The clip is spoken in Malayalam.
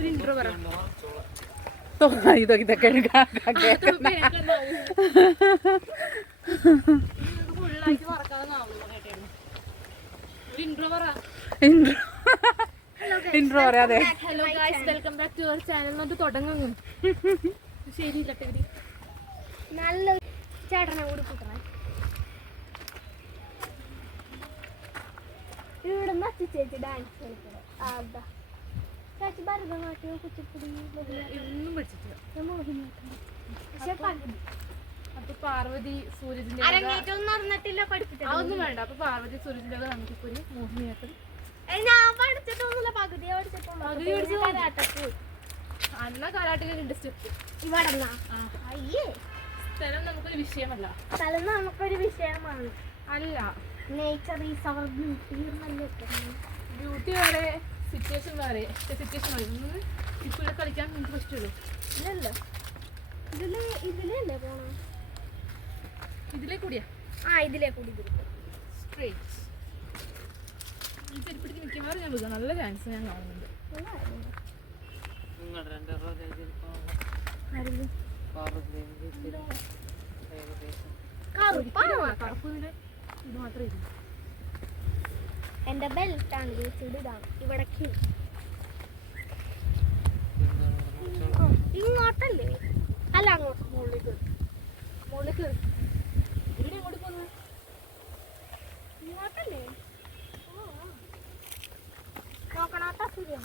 ഇതൊക്കെ ഇൻട്രോ പറയാതെ hello guys, welcome back to your channel. എന്നിട്ട് തുടങ്ങുന്നു. ശരി കട്ടഗരി നല്ലൊരു ചേട്ടനെ കൂടി കൂട്ടണേ. ഇവിടെ മച്ചി ചേച്ചി ഡാൻസ് കളിക്കണം. അതാ ചേച്ചി ഭരതനാട്യം, കുച്ചിപ്പുടി ഒന്നും പഠിച്ചിട്ടില്ല. പക്ഷെ പകുതി. അപ്പൊ പാർവതി സൂരജിന്റെ അരങ്ങേറ്റം നടന്നിട്ടില്ല, പഠിപ്പിച്ചില്ല. അതൊന്നും വേണ്ട. അപ്പൊ പാർവതി സൂരജിന്റെ നമുക്കിപ്പോ ഒരു മോഹിനിയാട്ടം. ഞാൻ പഠിച്ചിട്ടൊന്നുമില്ല, പകുതിയെ പഠിച്ചിട്ടുള്ളൂ. അന്ന കാലാട്ടിൽ 2 സ്റ്റെപ്പ്. ഇവിടെ അയ്യേ, സ്ഥലം നമുക്കൊരു വിഷയമല്ല. സ്ഥലം നമുക്കൊരു വിഷയമാണ്. അല്ല, nature is our beauty. Beauty വേറെ, സിറ്റുവേഷൻ വേറെ. സിറ്റുവേഷൻ വേറെ ഇപ്പോൾ കളിക്കാൻ നമുക്ക് പറ്റുള്ളൂ. ഇല്ലല്ലോ, ഇതിലല്ലേ പോണം? ഇതിലേ കൂടിയാ? ഇതിലേ കൂടി സ്ട്രേറ്റ്. ഈ ചെരുപ്പിടിക്ക് മിക്കവാറും ഞാൻ വിൽക്കാം. നല്ല ചാൻസ് ഞാൻ കാണുന്നുണ്ട്. ഇത് മാത്രമേ ഇല്ല. എന്റെ ബെൽറ്റാണ് ഇതാണ്. ഇവിടെ ഇങ്ങോട്ടല്ലേ? അല്ല, അങ്ങോട്ട് മുകളിലേക്ക് കയറി. ഇവിടെ എങ്ങോട്ട് പോകുന്നു? ഇങ്ങോട്ടല്ലേ? നോക്കണാത്ത സൂര്യ